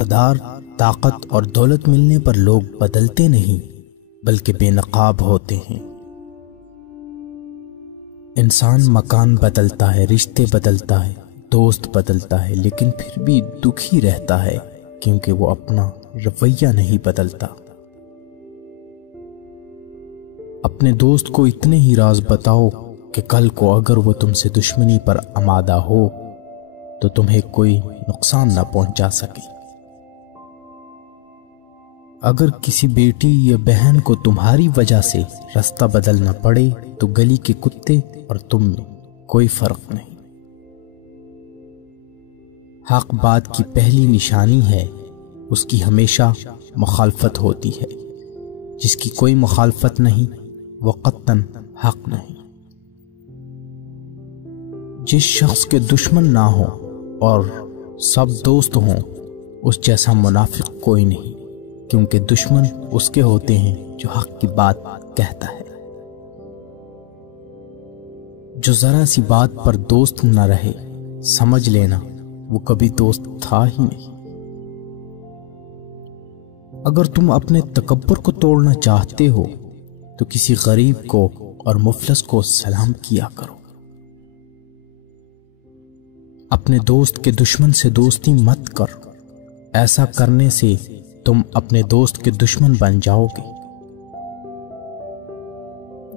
اقتدار، طاقت اور دولت ملنے پر لوگ بدلتے نہیں بلکہ بے نقاب ہوتے ہیں۔ انسان مکان بدلتا ہے، رشتے بدلتا ہے، دوست بدلتا ہے، لیکن پھر بھی دکھی رہتا ہے کیونکہ وہ اپنا رویہ نہیں بدلتا۔ اپنے دوست کو اتنے ہی راز بتاؤ کہ کل کو اگر وہ تم سے دشمنی پر آمادہ ہو تو تمہیں کوئی نقصان نہ پہنچا سکے۔ اگر کسی بیٹی یا بہن کو تمہاری وجہ سے راستہ بدلنا پڑے تو گلی کے کتے اور تم میں کوئی فرق نہیں۔ حق بات کی پہلی نشانی ہے، اس کی ہمیشہ مخالفت ہوتی ہے۔ جس کی کوئی مخالفت نہیں وہ قطعاً حق نہیں۔ جس شخص کے دشمن نہ ہو اور سب دوست ہوں اس جیسا منافق کوئی نہیں، کیونکہ دشمن اس کے ہوتے ہیں جو حق کی بات کہتا ہے۔ جو ذرا سی بات پر دوست نہ رہے سمجھ لینا وہ کبھی دوست تھا ہی نہیں۔ اگر تم اپنے تکبر کو توڑنا چاہتے ہو تو کسی غریب کو اور مفلس کو سلام کیا کرو۔ اپنے دوست کے دشمن سے دوستی مت کر، ایسا کرنے سے تم اپنے دوست کے دشمن بن جاؤ گے۔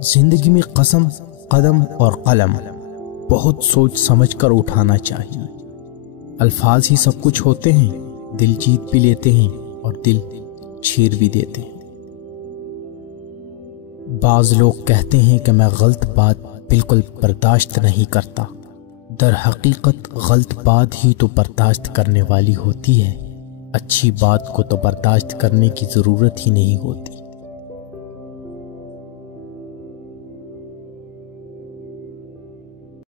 زندگی میں قسم، قدم اور قلم بہت سوچ سمجھ کر اٹھانا چاہیے۔ الفاظ ہی سب کچھ ہوتے ہیں، دل جیت بھی لیتے ہیں اور دل چھیر بھی دیتے ہیں۔ بعض لوگ کہتے ہیں کہ میں غلط بات بالکل برداشت نہیں کرتا، در حقیقت غلط بات ہی تو برداشت کرنے والی ہوتی ہے، اچھی بات کو تو برداشت کرنے کی ضرورت ہی نہیں ہوتی۔